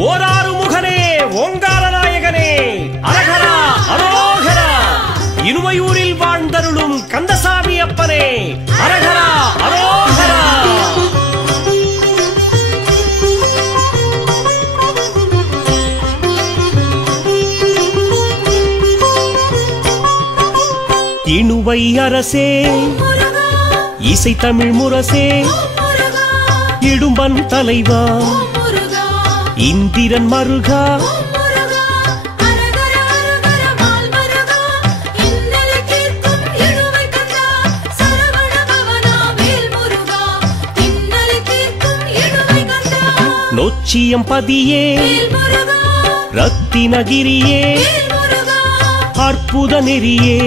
ஓராறு முகனே ஓங்கார நாயகனே அரகரா அரோகரா இனுமையூரில் வாழ்ந்தருளும் கந்தசாமி அப்பனே அரகரா அரோகரா. இணுவை அரசே இசை தமிழ் முரசே இடும்பன் தலைவா இந்திரன் மருகா நொச்சியம் பதியே ரத்தினகிரியே அற்புத நெறியே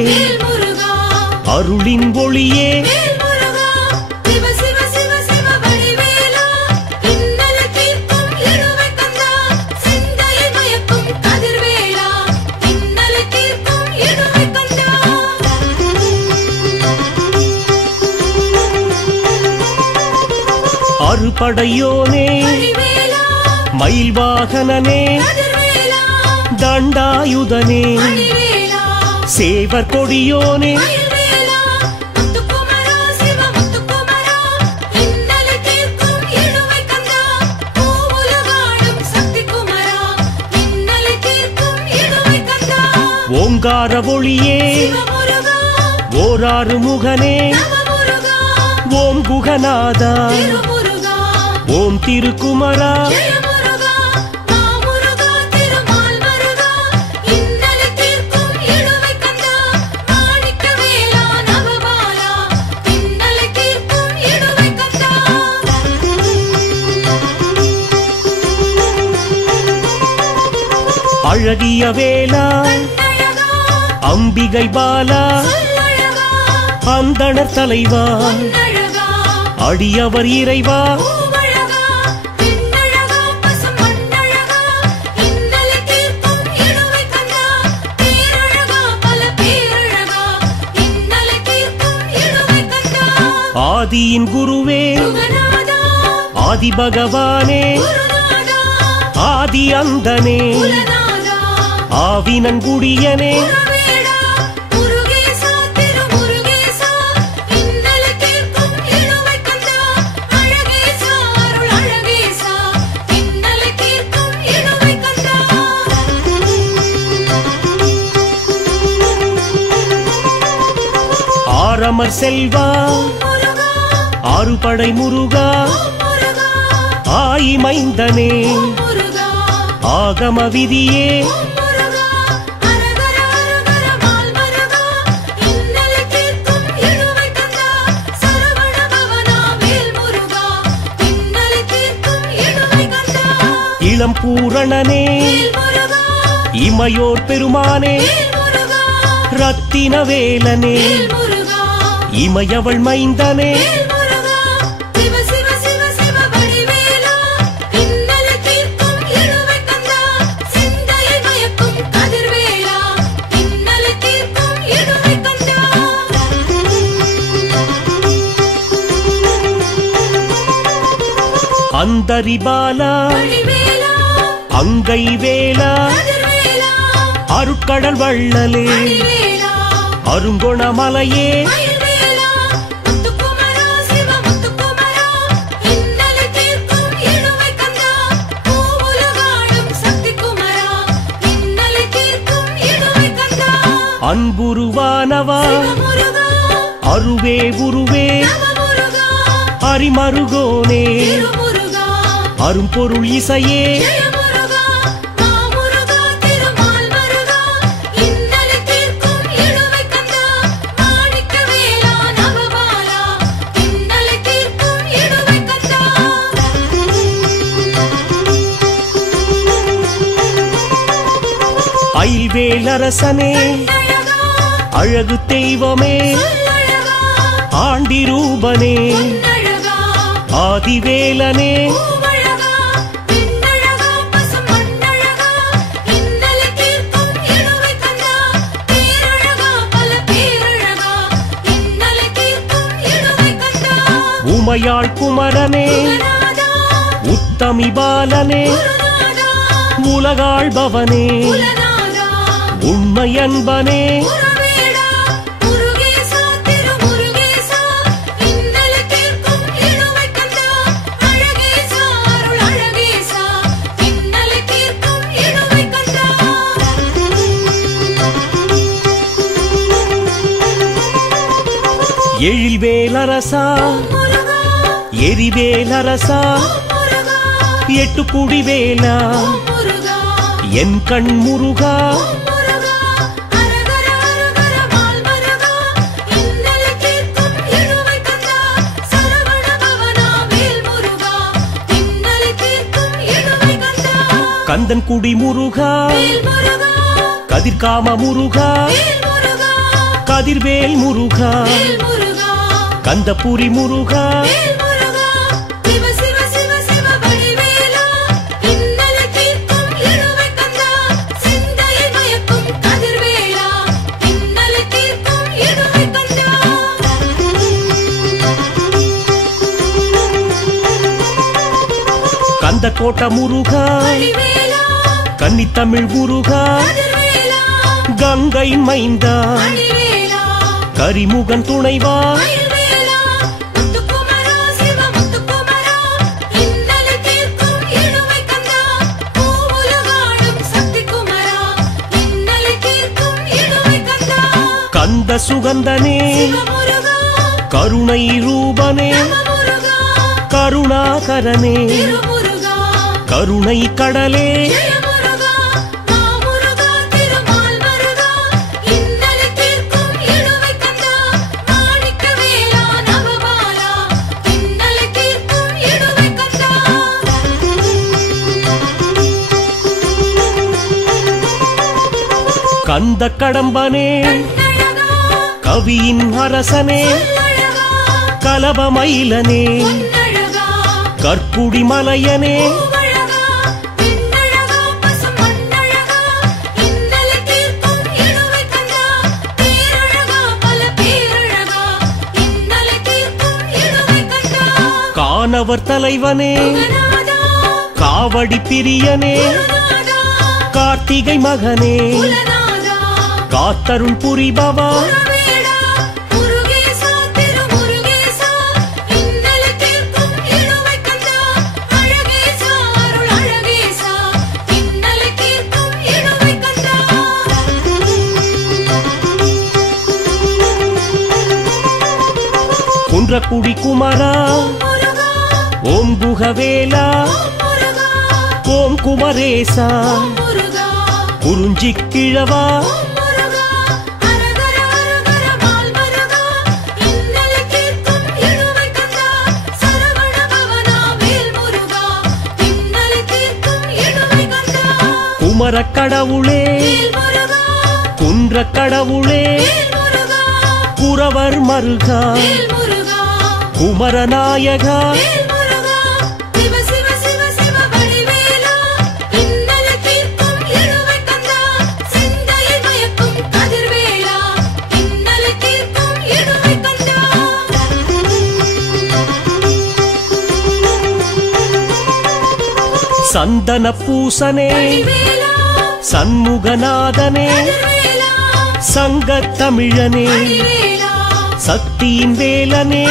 அருளின் ஒளியே அறுபடையோனே மயில் வாகனனே தண்டாயுதனே சேவர் கொடியோனே ஓங்கார ஒளியே ஓராறு முகனே ஓம் குகநாதா ஓம் திருக்குமரா அழகிய வேளா அம்பிகை பாலா அந்தணர் தலைவா அடியவர் இறைவா ஆதியின் குருவே ஆதி பகவானே ஆதி அந்தனே ஆவினன்குடியனே ஆரமர் செல்வா ஆறுபடை முருகா ஆயி மைந்தனே ஆகம விதியே இளம் பூரணனே இமையோர் பெருமானே ரத்தினவேலனே இமையவள் மைந்தனே அந்தரிபாலா அங்கை வேலா அருட்கடல் வள்ளலே அருங்கொணமலையே அன்புருவானவா அருவே உருவே அரிமருகோனே அரும்பொருள் இசையே ஐல்வேலரசனே அழகு தெய்வமே ஆண்டிரூபனே ஆதிவேலனே உமையாள் குமரனே உத்தமி பாலனே உலகாள்பவனே உண்மை அன்பனே எழில்வேலரசா எரிவேலரசா எட்டுக்குடிவேலா என் கண் முருகா கந்தன் குடி முருகா கதிர்காம முருகா கதிர்வேல் முருகா கந்தபுரி முருகா கந்த கோட்ட முருகா கன்னி தமிழ் முருகா கங்கை மைந்தா கரிமுகன் துணைவா கந்த சுகந்தனே கருணை ரூபனே கருணாகரனே கருணை கடலே கந்த கடம்பனே கவியின் அரசனே கலபமயிலனே கற்புடி மலையனே கானவர் தலைவனே காவடி பிரியனே கார்த்திகை மகனே காத்தருள் புரிபவா குன்றக்குடி குமரா ஓம் குகவேலா ஓம் குமரேசா குறிஞ்சி கிழவா குமர கடவுளே குன்ற கடவுளே குரவர் மருகா குமரநாயகா சந்தன பூசனே சண்முகநாதனே சங்கத் தமிழனே சக்தியின் வேலனே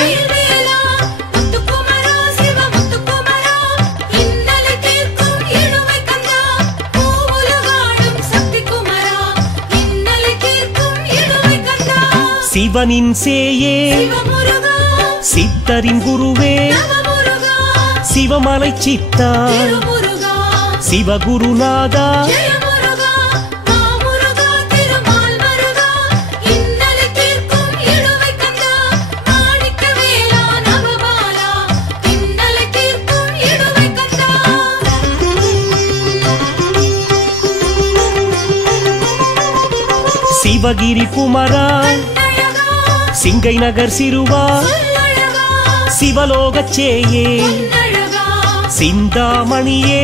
சிவனின் சேயே சித்தரின் குருவே சிவமலை சித்தா சிவகுருநாதா சிவகிரி குமரா சிங்கை நகர் சிறுவா சிவலோகச் சேயே சிந்தாமணியே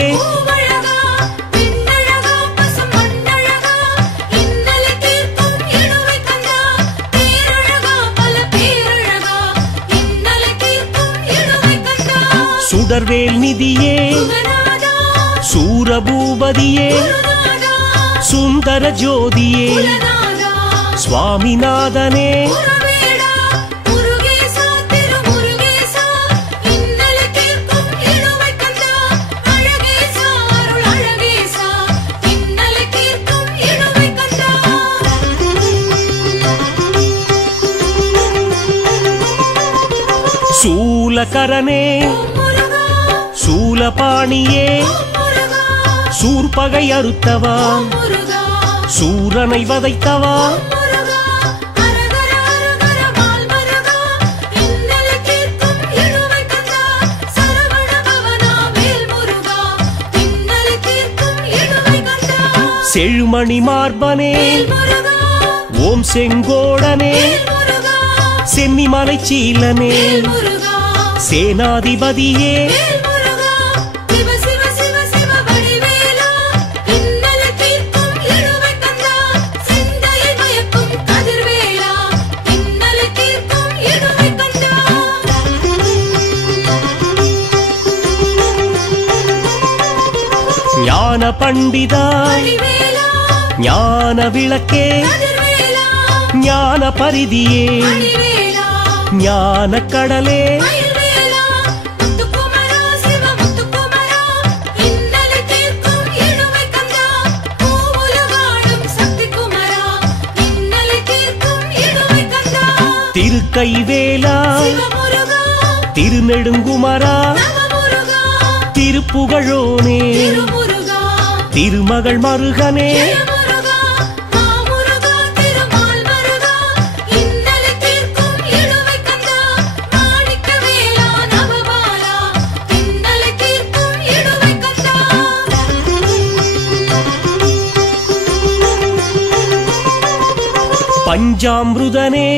சுடர்வேல் நிதியே சூரபூப பசுபதியே சுந்தர ஜோதியே சுவாமிநாதனே சூலகரனே சூலபாணியே சூர்பகை அறுத்தவா சூரனை வதைத்தவா செழுமணி மார்பனே ஓம் செங்கோடனே சென்னிமலை சீலனே சேனாதிபதியே ஞான பண்டிதா ஞான விளக்கே ஞான பரிதியே ஞான கடலே திருக்கைவேலா திருநெடுங்குமரா திருப்புகழோனே திருமகள் மருகனே பஞ்சாமிருதனே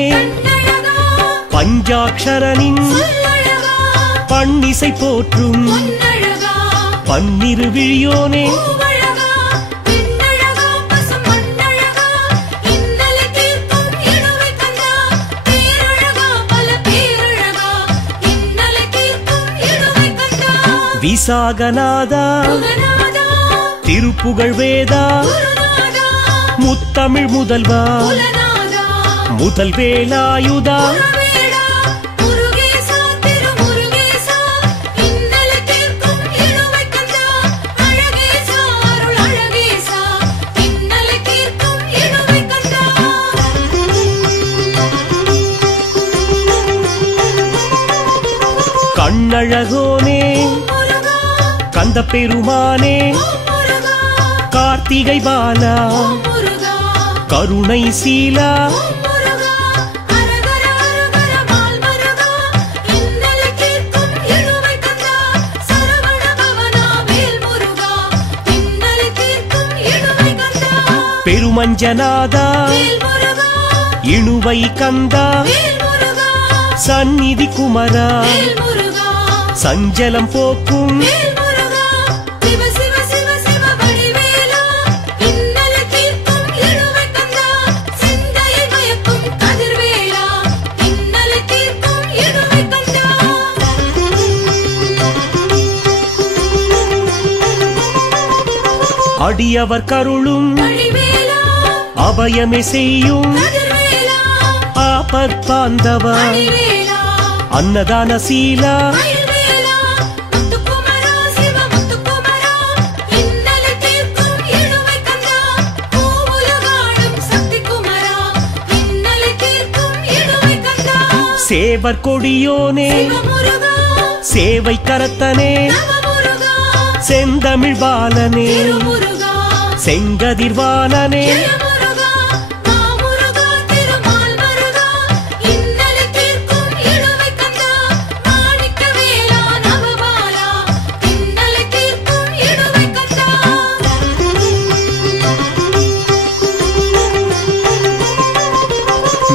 பஞ்சாட்சரனின் பன்னிசை போற்றும் பன்னிரு விழியோனே விசாகநாதா திருப்புகழ் வேதா முத்தமிழ் முதல்வா முதல் வேலாயுதா கண்ணழகோனே கந்த பெருமானே கார்த்திகை பாலா கருணை சீலா பெருமஞ்சநாதா இணுவை கந்தா சந்நிதி குமரா சஞ்சலம் போக்கும் அடியவர் கருளும் அபயமே செய்யும் ஆபத்பாந்தவா அன்னதான சீலா சேவர் கொடியோனே சேவை கரத்தனே செந்தமிழ் பாலனே செங்கதிர்வானனே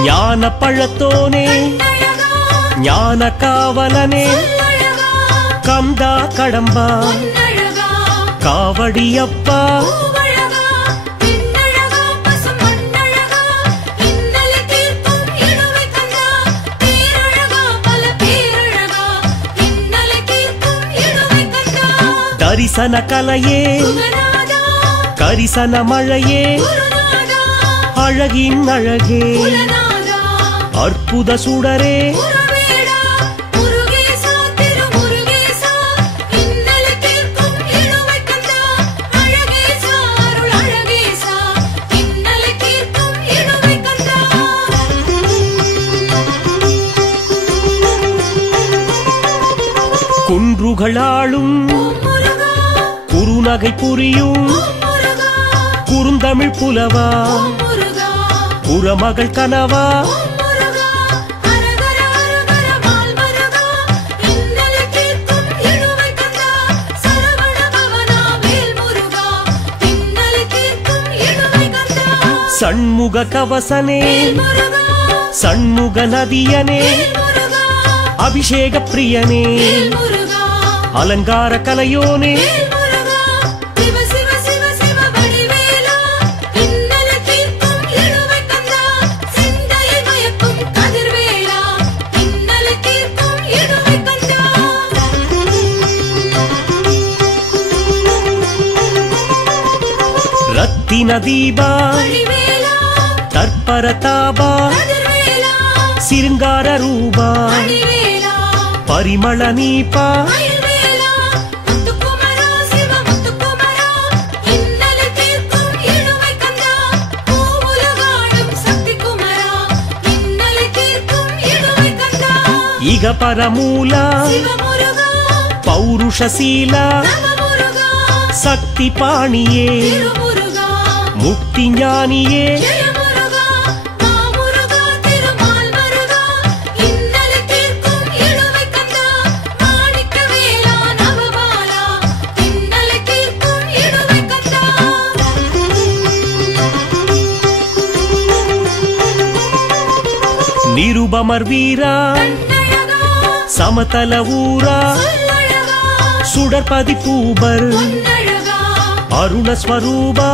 ஞான பழத்தோனே ஞான காவலனே கந்தா கடம்பா காவடியப்பா தரிசன கலையே கரிசன மழையே அழகின் அழகே அற்புத சுடரே குன்றுகளாளும் குறுநகை புரியும் குறுந்தமிழ் புலவா குறமகள் கனவா சண்முக கவசனே சண்முக நதியனே அபிஷேக பிரியனே அலங்கார கலையோனே ரத்தின தீபா தற்பர தாபா சிருங்கார ரூபா பரிமள நீபா இக பரமூலா பௌருஷசீலா சக்தி பாணியே முக்தி ஞானியே நிருபமர் வீரா சமதல ஊரா சுடர்பதி பூபர் அருணஸ்வரூபா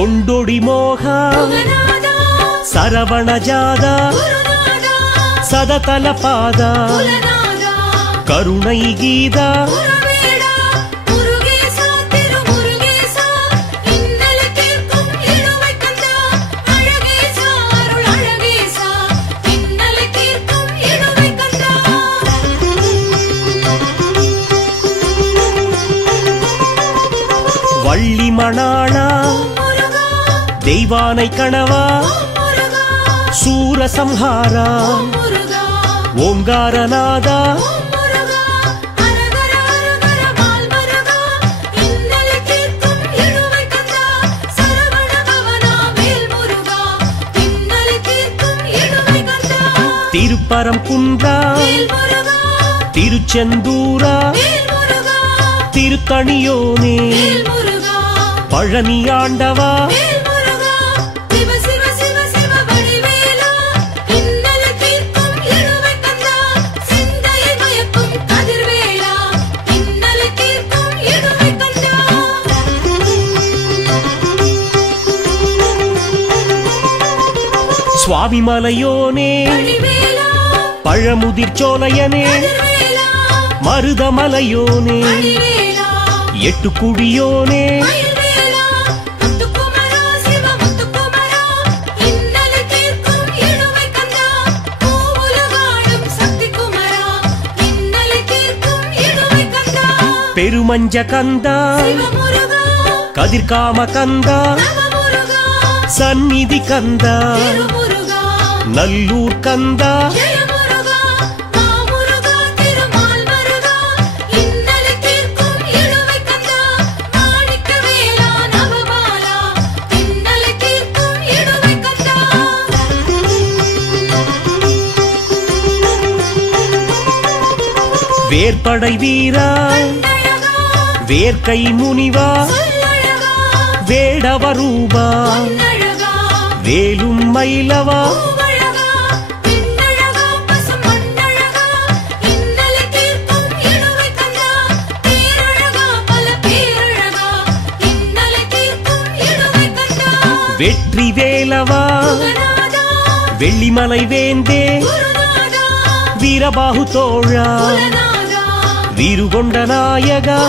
ஒண்டொடி மோகா சரவண ஜாதா சததல பாதா கருணை கீதா வள்ளி மணாளா தெய்வானை கணவா சூரசம்ஹாரா ஓங்காரநாதா திருப்பரம் குன்றா திருச்செந்தூரா திருத்தணியோனே பழனி ஆண்டவா சுவாமி மலையோனே பழமுதிர் சோலையனே மருதமலையோனே எட்டுக்குடியோனே பெருமஞ்ச கந்தா கதிர்காம கந்தா சந்நிதி கந்தா நல்லூர் கந்தா வேற்படை வீரா வேர்க்கை முனிவா வேடவரூபா வேலும் மயிலவா வெற்றி வேலவா வெள்ளிமலை வேந்தே வீரபாகு தோழா வீறுகொண்ட நாயகா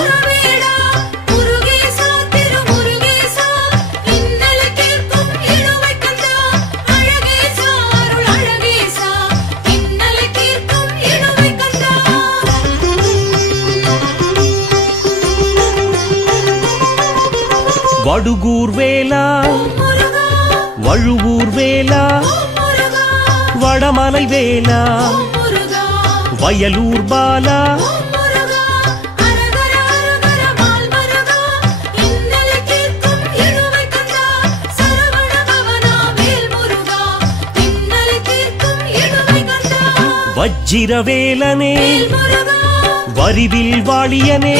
வடுகூர் வேலா வழுவூர் வேலா வடமலை வேலா வயலூர் பாலா வஜ்ஜிரவேலனே வரிவில் வாழியனே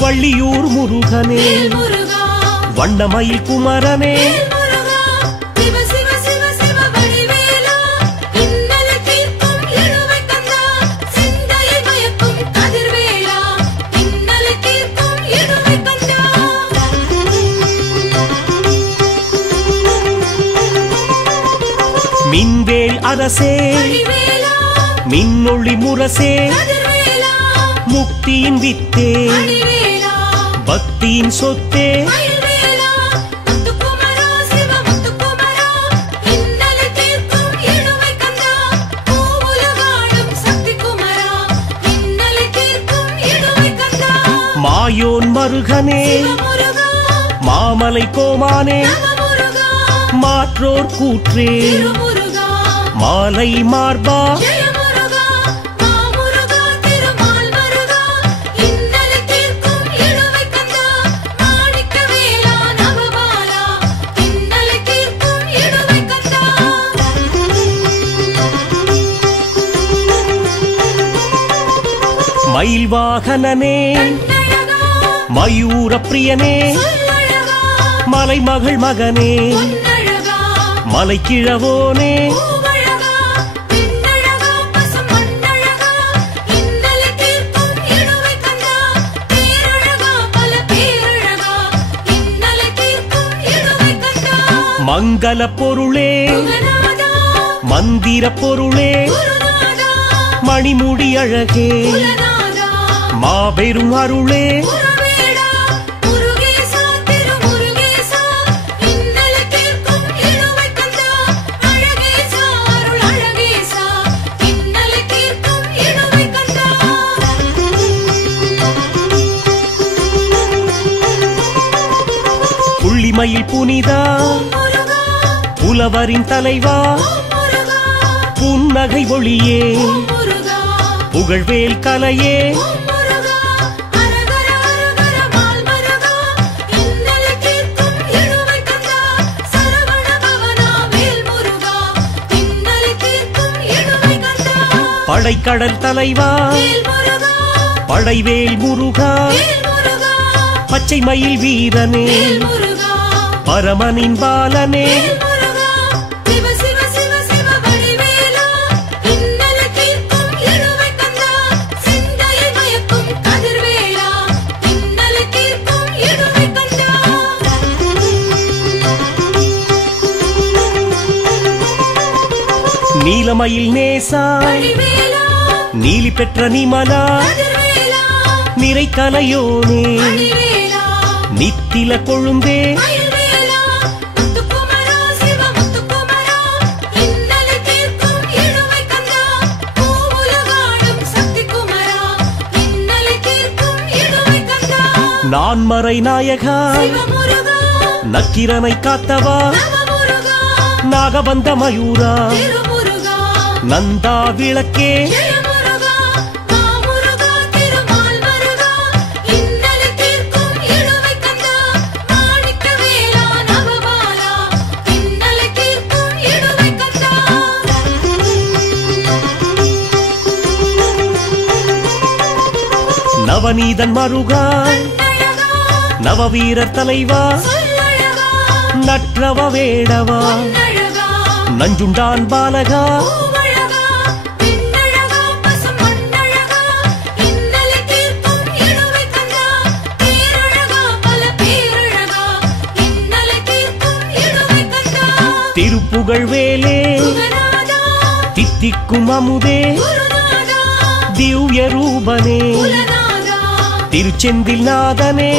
வள்ளியூர் முருகனே வண்ணமயில் குமரனே மின்வேல் அரசே மின்னொளி முரசே முக்தியின் வித்தே பக்தியின் சொத்தே மாயோன் மருகனே மாமலை கோமானே மாற்றோர் கூற்றே மாலை மார்பா மயில் வாகனனே மயூர பிரியனே மலைமகள் மகனே மலை கிழவோனே மங்கள பொருளே மந்திர பொருளே மணிமுடி அழகே மாபெரும் அருளே புள்ளிமயில் புனிதா புலவரின் தலைவா புன்னகை ஒளியே புகழ்வேல் கலையே படைக்கடல் தலைவா படைவேல் முருகா பச்சை மயில் வீரனே பரமனின் பாலனே நீலமயில் நேசா நீலி பெற்ற நிமலா நிறைக்கலையோனே நித்தில கொழுந்தே நான்மறை நாயகா நக்கிரனை காத்தவா நாகபந்த மயூரா நந்தா விளக்கே நவநீதன் மருகா நவவீரர் தலைவா நற்றவ வேடவா நஞ்சுண்டான் பாலகா திருப்புகழ் வேலே தித்திக்கும் அமுதே திவ்ய ரூபனே திருச்செந்தில் நாதனே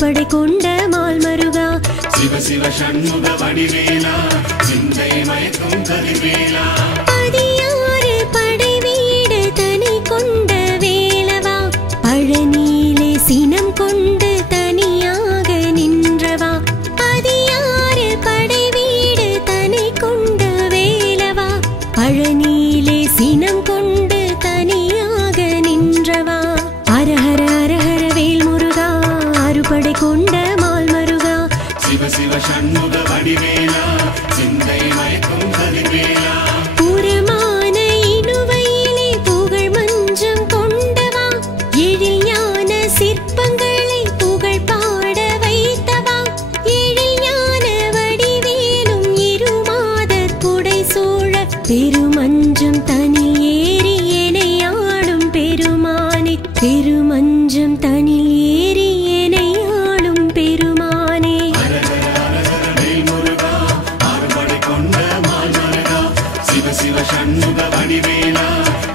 படை கொண்ட மால் மருகா சிவ சிவ சண்முக வடிவேலா சிந்தை மயக்கும் கதிர்வேலா பதியாறு படை வீடு தனி கொண்ட வேலவா பழனியிலே சினம் கொண்டு தனியாக நின்றவா பதியாறு படை வீடு தனி கொண்ட வேலவா பழனியிலே சினம் கொண்டு தனியாக நின்றவா அரஹர அரஹர வேல் முருகா படை கொண்ட மால் மருகா சிவ சிவ சண்முக வடிவேலா சிந்தை மயக்கும் கதிர்வேலா புறமான இனுவையிலே புகழ் மஞ்சம் கொண்டவா எழில் ஞான சிற்பங்களை புகழ் பாட வைத்தவா எழில் ஞான வடிவேலும் இருமாதர் புடை சூழ பெருமஞ்சம் தனில் ஏறி எனை ஆடும் பெருமானே பெருமஞ்சம் தனில் ஏறி சிவ சண்முக வடிவேலா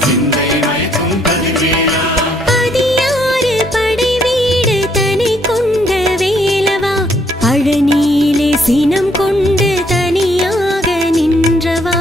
சிந்தை மயக்கும் கதிர்வேலா பதியாறு படை வீடு தனி கொண்ட வேலவா பழனியிலே சினம் கொண்டு தனியாக நின்றவா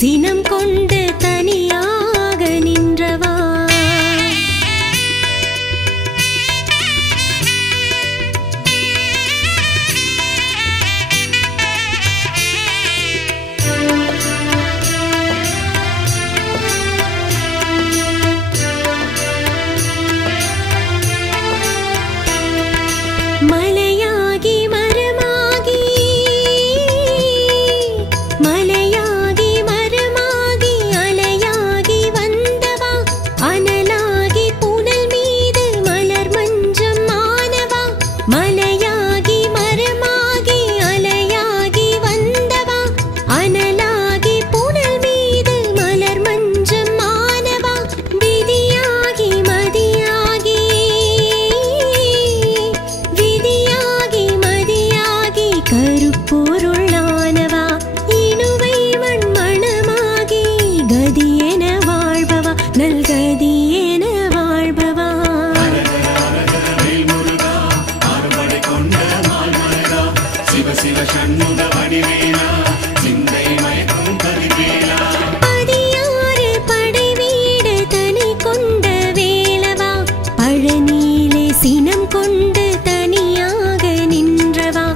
சினம் கொண்டு தனியாக நின்றவா மலையாகி மரமாகி மலையாகி மரமாகி அலை நல்கதியென வாழ்பவா வேல் முருகா ஆறுபடை கொண்ட மால் மருகா சிவ சிவ சண்முக வடிவேலா சிந்தை மயக்கும் கதிர்வேலா பதியாறு படை வீடு தனி கொண்ட வேலவா பழனியிலே சினம் கொண்டு தனியாக நின்றவா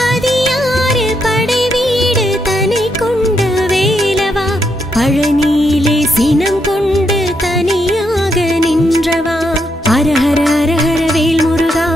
பதியாறு படை வீடு தனி கொண்ட வேலவா பழனியிலே சினம் கொண்டு தனியாக நின்றவா அரஹர அரஹர வேல் முருகா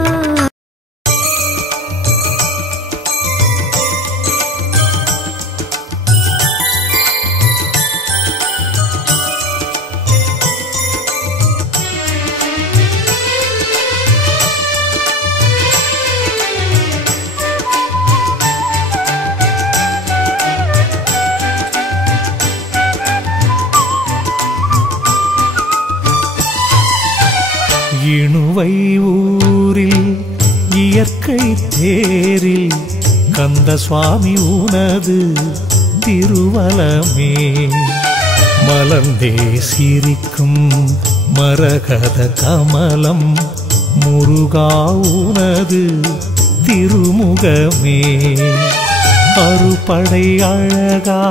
இணுவை ஊரில் இயற்கை தேரில் கந்த சுவாமி உனது திருவலமே மலர்ந்தே சிரிக்கும் மரகத கமலம் முருகா உனது திருமுகமே அறுபடை அழகா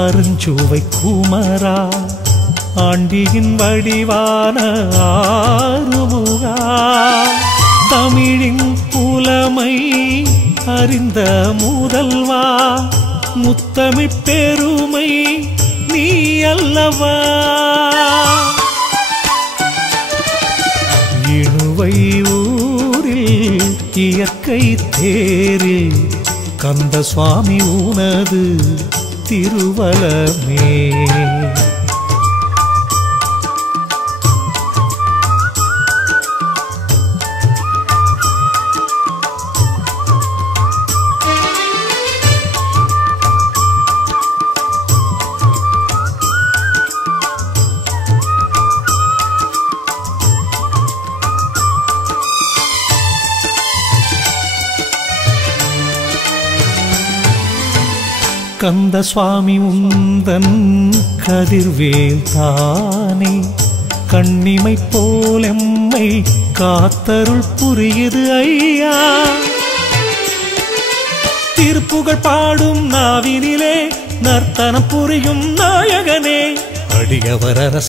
அருஞ்சுவை குமரா ஆண்டியின் வடிவான ஆறுமுகா தமிழின் புலமை அறிந்த முதல்வா முத்தமிழ் பெருமை நீ அல்லவா இணுவை ஊரில் இயற்கை தேரில் கந்த சுவாமி உனது திருவலமே கந்த சுவாமி உந்தன் கதிர்வேல் தானே கண்ணிமை போலெம்மை காத்தருள் புரியுது ஐயா திருப்புகழ் பாடும் நாவினிலே நர்த்தனம் புரியும் நாயகனே அடியவர் அரச